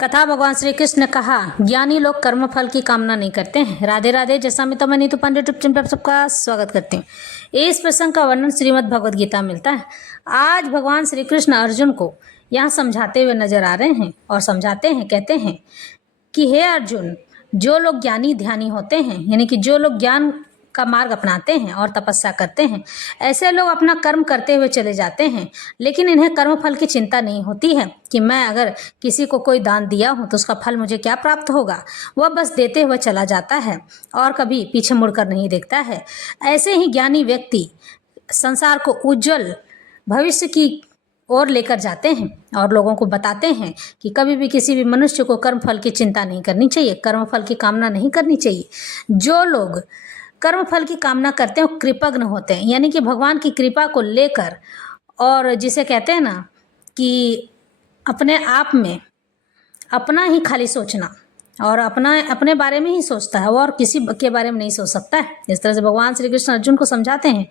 कथा भगवान श्री कृष्ण ने कहा, ज्ञानी लोग कर्म फल की कामना नहीं करते हैं। राधे राधे। जैसा मैं तो नीतू पांडे यूट्यूब चैनल पर सबका स्वागत करती हूँ। इस प्रसंग का वर्णन श्रीमद् भगवद गीता मिलता है। आज भगवान श्री कृष्ण अर्जुन को यहाँ समझाते हुए नजर आ रहे हैं और समझाते हैं, कहते हैं कि हे अर्जुन, जो लोग ज्ञानी ध्यानी होते हैं, यानी कि जो लोग ज्ञान का मार्ग अपनाते हैं और तपस्या करते हैं, ऐसे लोग अपना कर्म करते हुए चले जाते हैं, लेकिन इन्हें कर्म फल की चिंता नहीं होती है कि मैं अगर किसी को कोई दान दिया हूं तो उसका फल मुझे क्या प्राप्त होगा। वह बस देते हुए चला जाता है और कभी पीछे मुड़कर नहीं देखता है। ऐसे ही ज्ञानी व्यक्ति संसार को उज्जवल भविष्य की और लेकर जाते हैं और लोगों को बताते हैं कि कभी भी किसी भी मनुष्य को कर्म फल की चिंता नहीं करनी चाहिए, कर्म फल की कामना नहीं करनी चाहिए। जो लोग कर्म फल की कामना करते हैं वो कृपग्न होते हैं, यानी कि भगवान की कृपा को लेकर, और जिसे कहते हैं ना कि अपने आप में अपना ही खाली सोचना और अपने बारे में ही सोचता है, वो और किसी के बारे में नहीं सोच सकता है। इस तरह से भगवान श्री कृष्ण अर्जुन को समझाते हैं,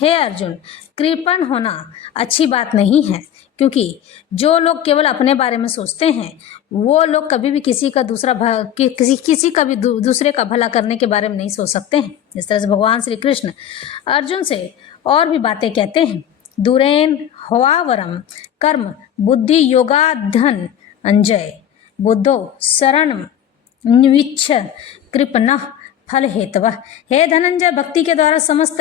हे अर्जुन, कृपण होना अच्छी बात नहीं है, क्योंकि जो लोग केवल अपने बारे में सोचते हैं वो लोग कभी भी किसी का दूसरे का भला करने के बारे में नहीं सोच सकते हैं। इस तरह से भगवान श्री कृष्ण अर्जुन से और भी बातें कहते हैं। दूरेन हवावरम कर्म बुद्धि योगाधन अंजय बुद्धो शरण निविच्छ कृपण फल हेतव। हे धनंजय, भक्ति के द्वारा समस्त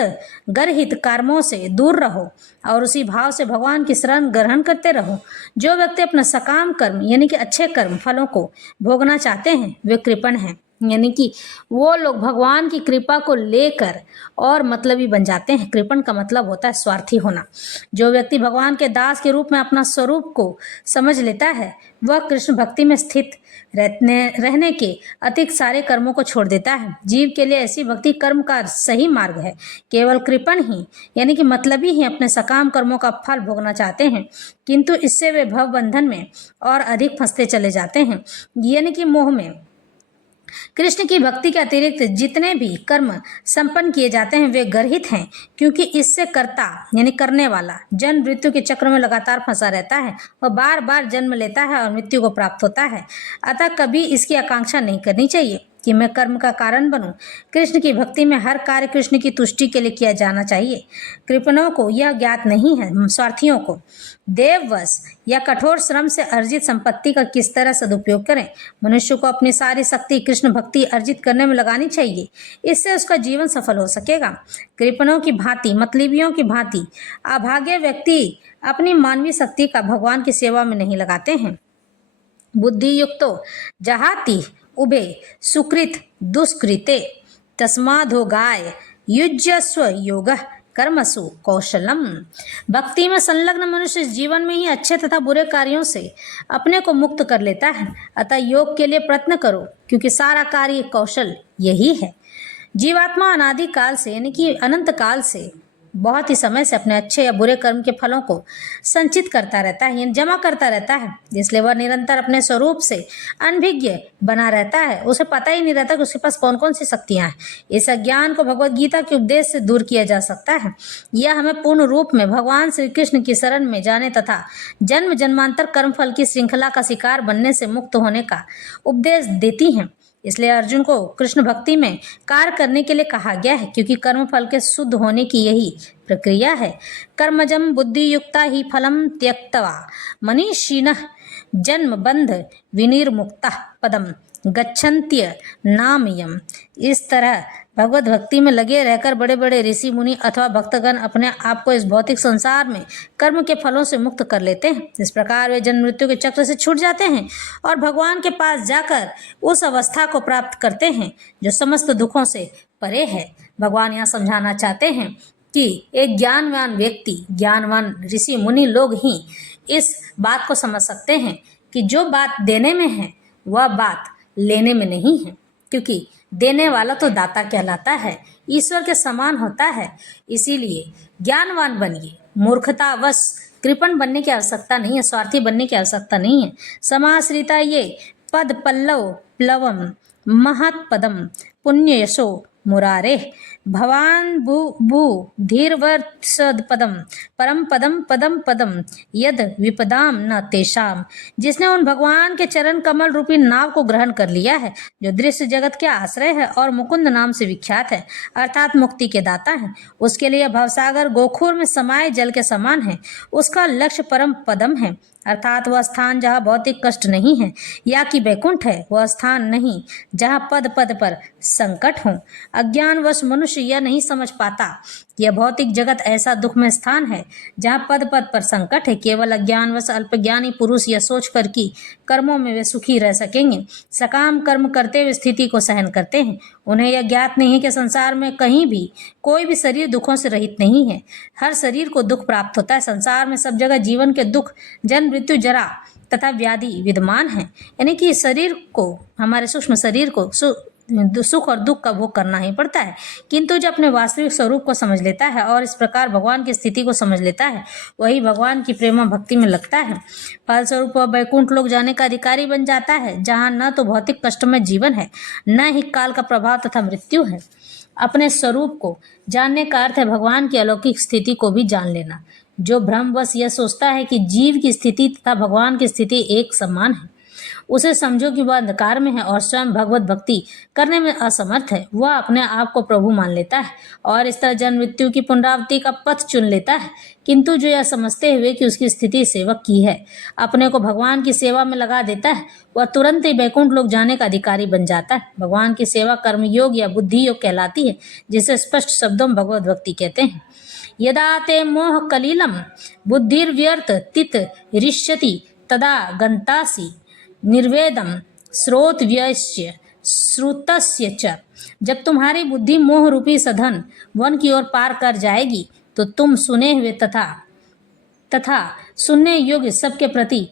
गर्हित कर्मों से दूर रहो और उसी भाव से भगवान की शरण ग्रहण करते रहो। जो व्यक्ति अपना सकाम कर्म यानी कि अच्छे कर्म फलों को भोगना चाहते हैं वे कृपण हैं, यानी कि वो लोग भगवान की कृपा को लेकर और मतलबी बन जाते हैं। कृपण का मतलब होता है स्वार्थी होना। जो व्यक्ति भगवान के दास के रूप में अपना स्वरूप को समझ लेता है वह कृष्ण भक्ति में स्थित रहने के अतिरिक्त सारे कर्मों को छोड़ देता है। जीव के लिए ऐसी भक्ति कर्म का सही मार्ग है। केवल कृपण ही यानी कि मतलबी ही अपने सकाम कर्मों का फल भोगना चाहते हैं, किंतु इससे वे भव बंधन में और अधिक फंसते चले जाते हैं, यानी कि मोह में। कृष्ण की भक्ति के अतिरिक्त जितने भी कर्म संपन्न किए जाते हैं वे गर्हित हैं, क्योंकि इससे कर्ता यानी करने वाला जन्म मृत्यु के चक्र में लगातार फंसा रहता है। वह बार बार जन्म लेता है और मृत्यु को प्राप्त होता है। अतः कभी इसकी आकांक्षा नहीं करनी चाहिए कि मैं कर्म का कारण बनूं। कृष्ण की भक्ति में हर कार्य कृष्ण की तुष्टि के लिए किया जाना चाहिए। कृपणों को यह ज्ञात नहीं है, स्वार्थियों को देववश या कठोर श्रम से अर्जित संपत्ति का किस तरह सदुपयोग करें। मनुष्य को अपनी सारी शक्ति कृष्ण भक्ति अर्जित करने में लगानी चाहिए, इससे उसका जीवन सफल हो सकेगा। कृपणों की भांति मतलबियों की भांति अभागे व्यक्ति अपनी मानवीय शक्ति का भगवान की सेवा में नहीं लगाते हैं। बुद्धि युक्तो जहाति उभे सुकृत दुष्कृते तस्माधो गाय युज्यस्व योग कर्मसु कौशलम। भक्ति में संलग्न मनुष्य जीवन में ही अच्छे तथा बुरे कार्यों से अपने को मुक्त कर लेता है। अतः योग के लिए प्रयत्न करो, क्योंकि सारा कार्य कौशल यही है। जीवात्मा अनादि काल से यानी कि अनंत काल से बहुत ही समय से अपने अच्छे या बुरे कर्म के फलों को संचित करता रहता है, यानी जमा करता रहता है। इसलिए वह निरंतर अपने स्वरूप से अनभिज्ञ बना रहता है। उसे पता ही नहीं रहता कि उसके पास कौन कौन सी शक्तियां हैं। इस अज्ञान को भगवद गीता के उपदेश से दूर किया जा सकता है। यह हमें पूर्ण रूप में भगवान श्री कृष्ण की शरण में जाने तथा जन्म जन्मांतर कर्म फल की श्रृंखला का शिकार बनने से मुक्त होने का उपदेश देती हैं। इसलिए अर्जुन को कृष्ण भक्ति में कार्य करने के लिए कहा गया है, क्योंकि कर्म फल के शुद्ध होने की यही प्रक्रिया है। कर्मजम बुद्धि युक्ता ही फलम त्यक्त्वा मनीषिणः जन्म बंध विनिर्मुक्ता पदम गच्छन्त्य नामयम। इस तरह भगवत भक्ति में लगे रहकर बड़े बड़े ऋषि मुनि अथवा भक्तगण अपने आप को इस भौतिक संसार में कर्म के फलों से मुक्त कर लेते हैं। इस प्रकार वे जन्म मृत्यु के चक्र से छूट जाते हैं और भगवान के पास जाकर उस अवस्था को प्राप्त करते हैं जो समस्त दुखों से परे है। भगवान यहाँ समझाना चाहते हैं कि एक ज्ञानवान व्यक्ति, ज्ञानवान ऋषि मुनि लोग ही इस बात को समझ सकते हैं कि जो बात देने में है वह बात लेने में नहीं है, क्योंकि देने वाला तो दाता कहलाता है, ईश्वर के समान होता है। इसीलिए ज्ञानवान बनिए, मूर्खतावश कृपण बनने की आवश्यकता नहीं है, स्वार्थी बनने की आवश्यकता नहीं है। समाश्रिता ये पद पल्लव प्लवम महत्पदम पुण्य यशो मुरारे भवान भू धीरवर्षद पदम परम पदम पदम पदम यद विपदाम न तेषाम। जिसने उन भगवान के चरण कमल रूपी नाव को ग्रहण कर लिया है, जो दृश्य जगत के आश्रय है और मुकुंद नाम से विख्यात है, अर्थात मुक्ति के दाता है, उसके लिए भवसागर गोखुर में समाये जल के समान है। उसका लक्ष्य परम पदम है, अर्थात वह स्थान जहाँ भौतिक कष्ट नहीं है, या कि बैकुंठ है वह स्थान नहीं जहाँ पद पद पर संकट हो। अज्ञानवश मनुष्य यह नहीं समझ पाता कि यह भौतिक जगत ऐसा दुखमय स्थान है जहाँ पद पद पर संकट है। केवल अज्ञानवश अल्पज्ञानी पुरुष यह सोच कर कि कर्मों में वे सुखी रह सकेंगे, सकाम कर्म करते हुए स्थिति को सहन करते हैं। उन्हें यह ज्ञात नहीं है कि संसार में कहीं भी कोई भी शरीर दुखों से रहित नहीं है। हर शरीर को दुख प्राप्त होता है। संसार में सब जगह जीवन के दुख, जन्म मृत्यु जरा तथा व्याधि विद्यमान है। यानी कि शरीर को, हमारे सूक्ष्म शरीर को सुख और दुख का भोग करना ही पड़ता है, किंतु जो अपने वास्तविक स्वरूप को समझ लेता है और इस प्रकार भगवान की स्थिति को समझ लेता है, वही भगवान की प्रेम भक्ति में लगता है। फलस्वरूप वह बैकुंठ लोक जाने का अधिकारी बन जाता है, जहाँ न तो भौतिक कष्ट में जीवन है, न ही काल का प्रभाव तथा मृत्यु है। अपने स्वरूप को जानने का अर्थ है भगवान की अलौकिक स्थिति को भी जान लेना। जो भ्रमवश यह सोचता है कि जीव की स्थिति तथा भगवान की स्थिति एक समान है, उसे समझो कि वह अंधकार में है और स्वयं भगवत भक्ति करने में असमर्थ है। वह अपने आप को प्रभु मान लेता है और इस तरह जन्म मृत्यु की पुनरावृत्ति का पथ चुन लेता है। किंतु जो यह समझते हुए कि उसकी स्थिति सेवक की है, अपने को भगवान की सेवा में लगा देता है, वह तुरंत ही बैकुंठ लोक जाने का अधिकारी बन जाता है। भगवान की सेवा कर्मयोग या बुद्धि योग कहलाती है, जिसे स्पष्ट शब्दों में भगवत भक्ति कहते हैं। यदा ते मोह कलिलम बुद्धिर्व्यर्थ तित ऋष्यति तदा गंतासी निर्वेदम स्रोत व्यस्य श्रुतस्य च। जब तुम्हारी बुद्धि मोह रूपी सधन वन की ओर पार कर जाएगी, तो तुम सुने हुए तथा सुनने योग्य सबके प्रति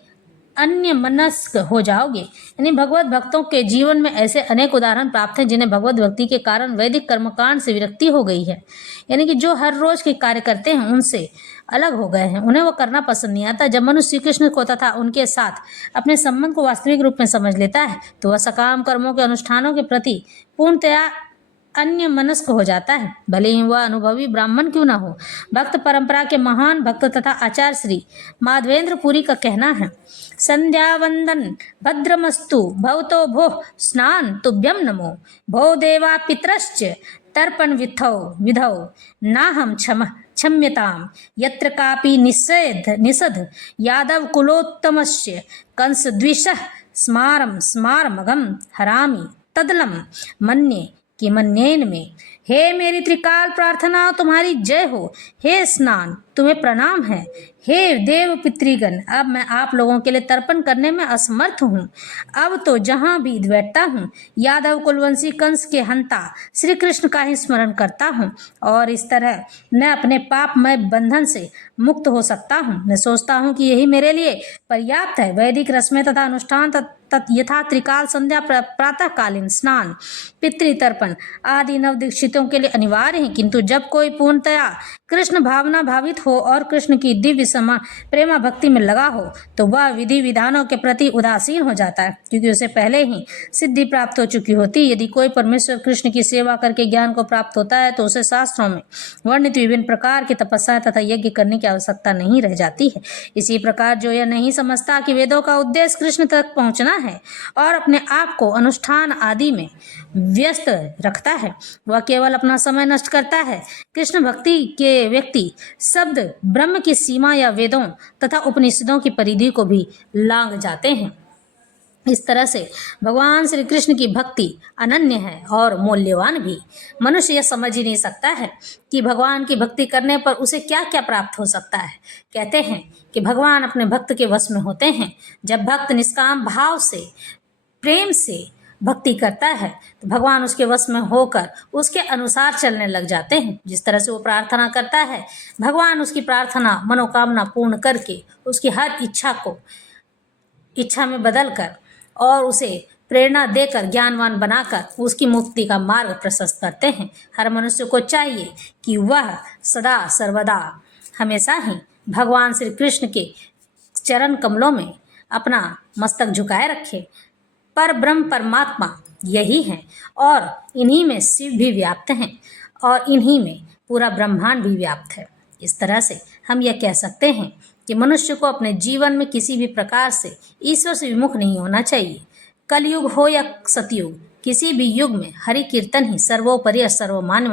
अन्य मनस्क हो जाओगे। यानी भगवत भक्तों के जीवन में ऐसे अनेक उदाहरण प्राप्त हैं जिन्हें भगवत भक्ति के कारण वैदिक कर्मकांड से विरक्ति हो गई है। यानी कि जो हर रोज के कार्य करते हैं उनसे अलग हो गए हैं, उन्हें वो करना पसंद नहीं आता। जब मनुष्य श्री कृष्ण को तथा उनके साथ अपने संबंध को वास्तविक रूप में समझ लेता है, तो वह सकाम कर्मों के अनुष्ठानों के प्रति पूर्णतया अन्य मनस्क हो जाता है, भले ही वह अनुभवी ब्राह्मण क्यों न हो। भक्त परंपरा के महान भक्त तथा आचार्य श्री माधवेंद्र पुरी का कहना है, संध्या वंदन भद्रमस्तु भवतो भोः स्नान तुभ्यम नमो भो देवा पितरश्च तर्पण विधौ नाहम क्षम्यताम यत्र कापि निषद यादव कुलोत्तमस्य कंस द्विषः स्मारमघम हरामि तदलम मन्ये कि मन्येन में। हे मेरी त्रिकाल प्रार्थना तुम्हारी जय हो। हे स्नान तुम्हें प्रणाम है। हे देव पितृगण, अब मैं आप लोगों के लिए तर्पण करने में असमर्थ हूँ। अब तो जहाँ भी बैठता हूँ यादव कुलवंशी कंस के हंता श्री कृष्ण का ही स्मरण करता हूँ और इस तरह मैं अपने पापमय बंधन से मुक्त हो सकता हूँ। मैं सोचता हूँ कि यही मेरे लिए पर्याप्त है। वैदिक रस्में तथा अनुष्ठान यथा त्रिकाल संध्या प्रातःकालीन स्नान पितृतर्पण आदि नवदीक्षितों के लिए अनिवार्य हैं, किंतु जब कोई पूर्णतया कृष्ण भावना भावित हो और कृष्ण की दिव्य प्रेमा भक्ति में लगा हो, तो वह विधि विधानों के प्रति उदासीन हो जाता है, क्योंकि उसे पहले ही सिद्धि प्राप्त हो चुकी होती है। यदि कोई परमेश्वर कृष्ण की सेवा करके ज्ञान को प्राप्त होता है, तो उसे शास्त्रों में वर्णित विभिन्न प्रकार की तपस्या तथा यज्ञ करने की आवश्यकता नहीं रह जाती है। इसी प्रकार जो यह नहीं समझता कि वेदों का उद्देश्य कृष्ण तक पहुंचना है और अपने आप को अनुष्ठान आदि में व्यस्त रखता है, वह केवल अपना समय नष्ट करता है। कृष्ण भक्ति के व्यक्ति शब्द ब्रह्म की सीमा या वेदों तथा उपनिषदों की परिधि को भी लांघ जाते हैं। इस तरह से भगवान श्री कृष्ण की भक्ति अनन्य है और मूल्यवान भी। मनुष्य यह समझ ही नहीं सकता है कि भगवान की भक्ति करने पर उसे क्या क्या प्राप्त हो सकता है। कहते हैं कि भगवान अपने भक्त के वश में होते हैं। जब भक्त निष्काम भाव से प्रेम से भक्ति करता है, तो भगवान उसके वश में होकर उसके अनुसार चलने लग जाते हैं। जिस तरह से वो प्रार्थना करता है, भगवान उसकी प्रार्थना मनोकामना पूर्ण करके उसकी हर इच्छा में बदलकर और उसे प्रेरणा देकर ज्ञानवान बनाकर उसकी मुक्ति का मार्ग प्रशस्त करते हैं। हर मनुष्य को चाहिए कि वह सदा सर्वदा हमेशा ही भगवान श्री कृष्ण के चरण कमलों में अपना मस्तक झुकाए रखे। पर ब्रह्म परमात्मा यही हैं और इन्हीं में शिव भी व्याप्त हैं और इन्हीं में पूरा ब्रह्मांड भी व्याप्त है। इस तरह से हम यह कह सकते हैं कि मनुष्य को अपने जीवन में किसी भी प्रकार से ईश्वर से विमुख नहीं होना चाहिए। कलयुग हो या सतयुग, किसी भी युग में हरि कीर्तन ही सर्वोपरि और सर्वमान्य